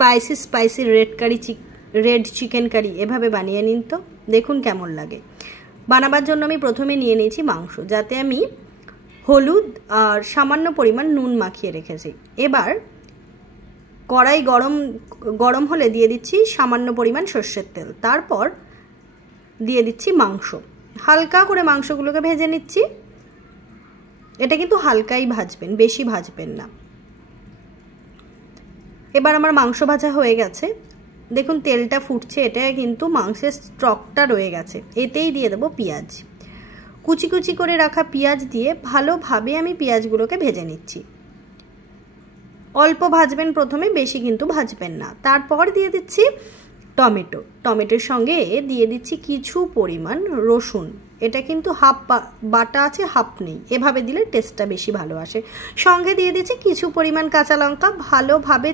Spicy spicy red chicken curry এভাবে বানিয়ে নিন তো, দেখুন কেমন লাগে। বানাবার জন্য আমি প্রথমে নিয়ে নিয়েছি মাংস, যাতে আমি হলুদ আর সামান্য পরিমাণ নুন মাখিয়ে রেখেছি। এবার কড়াই গরম হলে দিয়ে দিচ্ছি সামান্য পরিমাণ সর্ষের তেল, তারপর দিয়ে দিচ্ছি মাংস। হালকা করে মাংসগুলোকে ভেজে নিচ্ছি। এটা কিন্তু হালকাই ভাজবেন, বেশি ভাজবেন না। এবার আমার মাংস ভাজা হয়ে গেছে, দেখুন তেলটা ফুটছে, এটা কিন্তু মাংসের স্টকটা রয়ে গেছে। এতেই দিয়ে দেবো পেঁয়াজ। কুচি কুচি করে রাখা পেঁয়াজ দিয়ে ভালোভাবে আমি পেঁয়াজগুলোকে ভেজে নিচ্ছি। অল্প ভাজবেন প্রথমে, বেশি কিন্তু ভাজবেন না। তারপর দিয়ে দিচ্ছি টমেটোর সঙ্গে দিয়ে দিচ্ছি কিছু পরিমাণ রসুন। এটা কিন্তু হাফ বাটা আছে, হাফ নেই, এভাবে দিলে টেস্টটা বেশি ভালো আসে। সঙ্গে দিয়ে দিচ্ছি কিছু পরিমাণ কাঁচা লঙ্কা। ভালোভাবে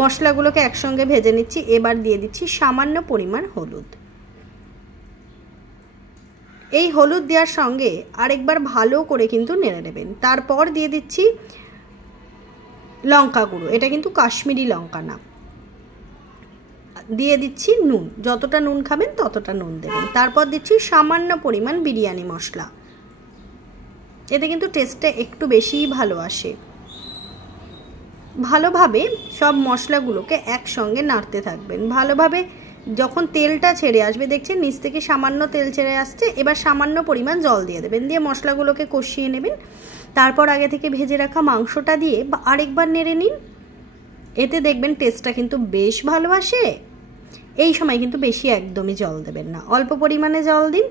মশলাগুলোকে একসঙ্গে ভেজে নিচ্ছি। এবার দিয়ে দিচ্ছি সামান্য পরিমাণ হলুদ। এই হলুদ দেওয়ার সঙ্গে আরেকবার ভালো করে কিন্তু নেড়ে নেবেন। তারপর দিয়ে দিচ্ছি লঙ্কা গুঁড়ো, এটা কিন্তু কাশ্মীরি লঙ্কা না। দিয়ে দিচ্ছি নুন, যতটা নুন খাবেন ততটা নুন দেবেন। তারপর দিচ্ছি সামান্য পরিমাণ বিরিয়ানি মশলা, এতে কিন্তু টেস্টটা একটু বেশিই ভালো আসে। ভালোভাবে সব মশলাগুলোকে একসঙ্গে নাড়তে থাকবেন। ভালোভাবে যখন তেলটা ছেড়ে আসবে, দেখছেন নিচ থেকে সামান্য তেল ছেড়ে আসছে, এবার সামান্য পরিমাণ জল দিয়ে দেবেন। দিয়ে মশলাগুলোকে কষিয়ে নেবেন। তারপর আগে থেকে ভেজে রাখা মাংসটা দিয়ে আরেকবার নেড়ে নিন। এতে দেখবেন টেস্টটা কিন্তু বেশ ভালো আসে। এই সময় কিন্তু বেশি একদমই জল দেবেন না, অল্প পরিমাণে জল দিন।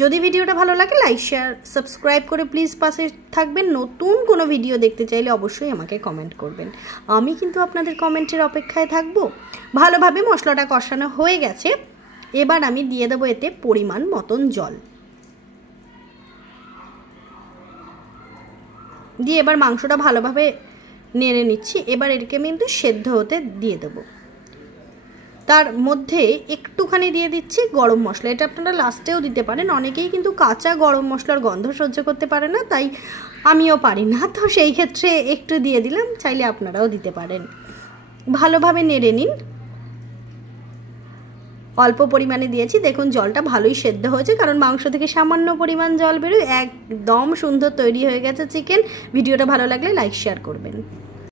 যদি ভিডিওটা ভালো লাগে লাইক শেয়ার সাবস্ক্রাইব করে প্লিজ পাশে থাকবেন। নতুন কোনো ভিডিও দেখতে চাইলে অবশ্যই আমাকে কমেন্ট করবেন, আমি কিন্তু আপনাদের কমেন্টের অপেক্ষায় থাকবো। ভালোভাবে মশলাটা কষানো হয়ে গেছে, এবার আমি দিয়ে দেবো এতে পরিমাণ মতন জল। দিয়ে এবার মাংসটা ভালোভাবে নেড়ে নিচ্ছি। এবার এটাকে আমি কিন্তু সেদ্ধ হতে দিয়ে দেবো। তার মধ্যে একটুখানি দিয়ে দিচ্ছি গরম মশলা, এটা আপনারা লাস্টেও দিতে পারেন। অনেকেই কিন্তু কাঁচা গরম মশলার গন্ধ সহ্য করতে পারে না, তাই আমিও পারি না, তো সেই ক্ষেত্রে একটু দিয়ে দিলাম, চাইলে আপনারাও দিতে পারেন। ভালোভাবে নেড়ে নিন। অল্প পরিমাণে দিয়েছি, দেখুন জলটা ভালোই সেদ্ধ হয়েছে, কারণ মাংস থেকে সামান্য পরিমাণ জল বেরোয়। একদম সুন্দর তৈরি হয়ে গেছে চিকেন। ভিডিওটা ভালো লাগলে লাইক শেয়ার করবেন।